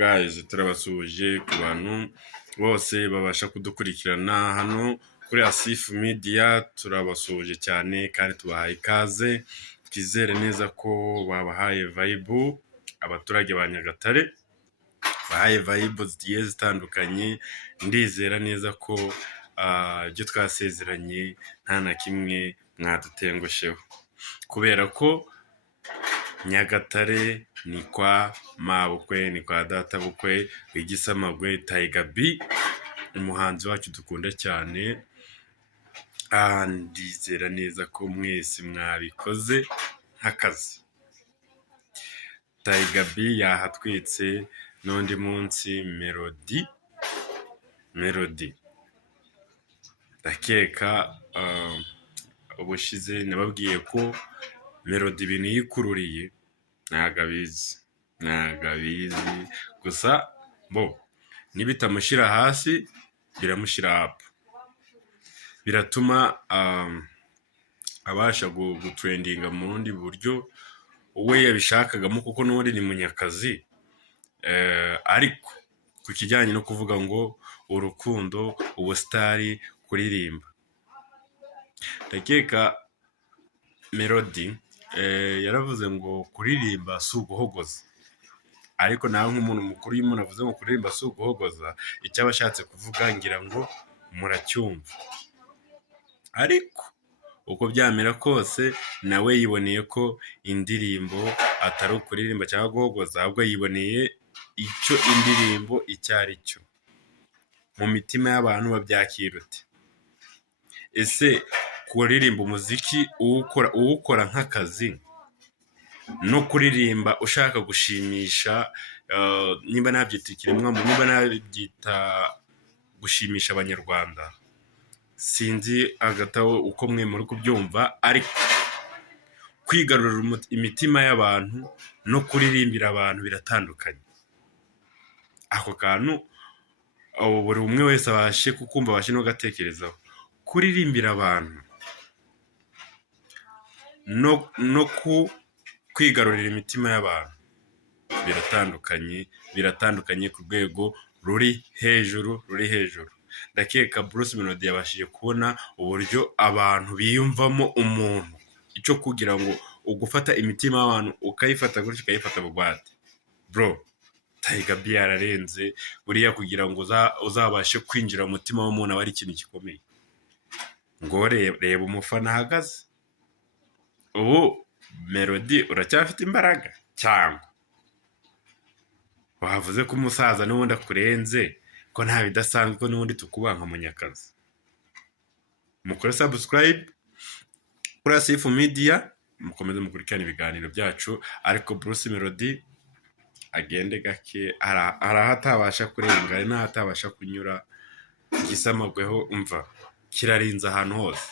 guys, turabasuhuje ku bantu bose babasha kudukurikirana hano kuri Asif Media. Turabasuhuje cyane kandi tubahaye ikaze. Twizere neza ko babahaye vibe abaturage ba Nyagatare, bahaye vibe zigiye zitandukanye. Ndizera neza ko ibyo twasezeranye nta na kimwe mwadutengusheho, kubera ko Nyagatare ni kwa mabukwe, ni kwa data bukwe w'igisamagwe Tiger B, umuhanzi wacu dukunda cyane. Ndizera neza ko mwese mwabikoze nk'akazi. Tiger B yahatwitse n'undi munsi Melody. Ndakeka ubushize nababwiye ko Melody ibintu yikururiye ntago abizi gusa nibitamushyira hasi biramushyira up, biratuma abasha gutrendinga mu bundi buryo we yabishakagamo, kuko n'ubundi ni munyakazi. Ariko ku kijyanye no kuvuga ngo urukundo, ubusitari, kuririmba, ndakeka Melody yaravuze ngo kuririmba si uguhogoza. Ariko nawe nk'umuntu mukuru, iyo umuntu avuze ngo kuririmba si uguhogoza, icyo aba ashatse kuvuga ngira ngo muracyumva. Ariko uko byamera kose, nawe yiboneye ko indirimbo atari ukuririmba cyangwa guhogoza, ahubwo yiboneye icyo indirimbo icyo ari cyo. Mu mitima y'abantu babyakira ute? Ese kuririmba umuziki uwukora nk'akazi, no kuririmba ushaka gushimisha, niba nabyita ikiremwamuntu, niba nabyita gushimisha abanyarwanda, sinzi agataho uko mwe muri kubyumva. ariko kwigarurira imitima y'abantu no kuririmbira abantu biratandukanye. Ako kantu buri umwe wese abashe kukumva, abashe no gatekerezaho. Kuririmbira abantu no kwigarurira imitima y'abantu biratandukanye ku rwego ruri hejuru. Ndakeka Bruce Melody yabashije kubona uburyo abantu biyumvamo umuntu, icyo kugira ngo ugufata imitima y'abantu ukayifata gutyo, ukayifata bugwate. Tiger B yararenze buriya. Kugira ngo uzabashe kwinjira mu mutima w'umuntu aba ari ikintu gikomeye. Ngo reba umufana ahagaze. Ubu Melody uracyafite imbaraga cyangwa wavuze ko umusaza n'ubundi akurenze, ko nta bidasanzwe, ko n'ubundi tukubaha nka munyakazi? Mukore subscribe kuri Asif Media, mukomeze mukurikirane ibiganiro byacu. Ariko Bruce Melody agende gake, hari aho atabasha kurenga, hari n'aho atabasha kunyura. Igisamagweho umva kirarinze ahantu hose.